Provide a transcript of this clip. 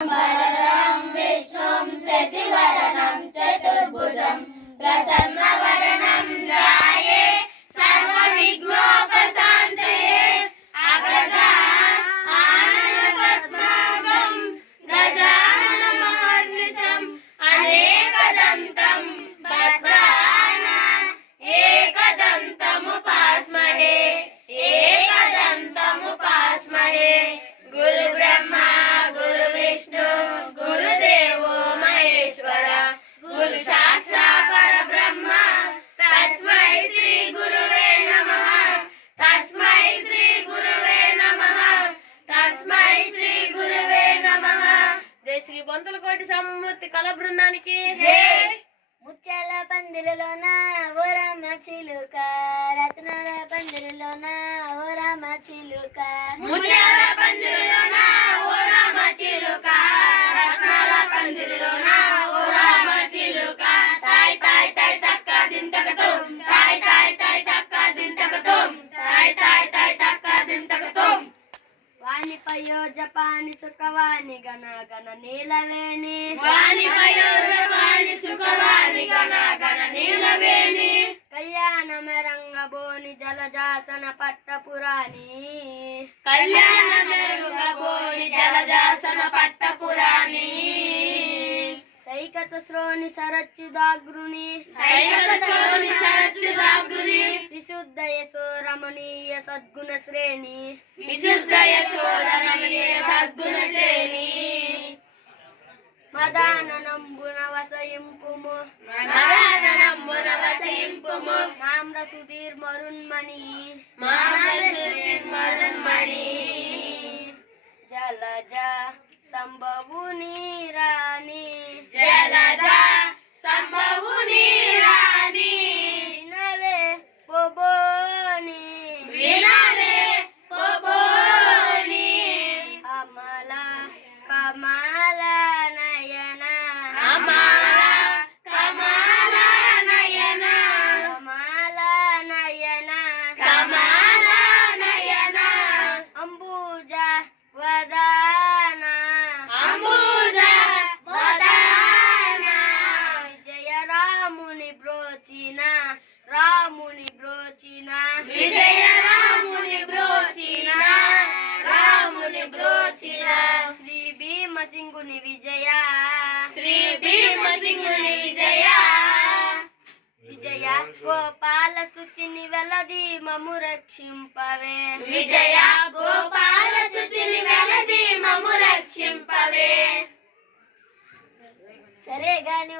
वरदं विष्णुं शशिवर्णं चतुर्भुजं प्रसन्नवदनं ध्याये सर्वविघ्नोपशान्तये अगजा आननपद्मार्गं गजाननमहर्निशम् अनेकदन्तं भक्तानां एकदन्तमुपास्महे एकदन्तमुपास्महे गुरुब्रह्मा गुरुविष्णु गुरुदेवो महेश्वर गुरु साक्षात् परब्रह्म तस्मै श्री गुरुवे नमः तस्मै श्री गुरुवे नमः तस्मै श्री गुरुवे नमः। जय श्री बొంతలకోటి సమమూర్తి కళ బృందానికి జై। ముత్యాల పందిరిలోన ఓ రామ చిలుక, రత్నాల పందిరిలోన ఓ రామ చిలుక, ముత్యాల పందిరిలోన ఓ రామ చిలుక, రత్నాల పందిరిలోన ఓ రామ చిలుక, తాయ్ తాయ్ తాయ్ తక్క దింతకతుం తాయ్ తాయ్ తాయ్ తక్క దింతకతుం తాయ్ తాయ్ తాయ్ తక్క దింతకతుం। వాణి పయో జపాని సుఖవాణి గణ గణ నీలవేణి, వాణి పయో జపాని సుఖవాణి గణ గణ నీలవేణి, కళ్యాణమ రంగబోని జలజాసన పట్టపురాణి, కళ్యాణ మెరుగుగబోని జలజాసన పట్టపురాణి, సైకత శ్రోణి సరచ్యుదాగ్రుని సైకత శ్రోణి సరచ్యుదాగ్రుని, విశుద్ధ యశో రమణీయ సద్గుణ శ్రేణి, విశుద్ధ యశో రమణీయ సద్గుణ శ్రేణి, మదాననంబున వసయింపుము మదాననంబున వసయింపుము, నామ్ర సుధీర్ మరున్మణి మరున్మణి, జలజ సంభవుని రాణి, జలజ సంభవుని రాణి, వినవే పొబోని వినవే పొబోని, అమల కమల నయన అమల కమల నయన, కమల నయన కమల నయన, అంబుజ వదన అంబుజ వదన, విజయ రాముని బ్రోచిన రాముని బ్రోచిన విజయ రాముని బ్రోచిన రాముని బ్రోచిన, శ్రీ భీమసింగుని విజయ శ్రీ భీమసింగుని విజయ విజయ గోపాల స్తుతిని వెలది మము రక్షింపవే, విజయ గోపాల సుతిని వెలది మము రక్షింపవే। సరే గాని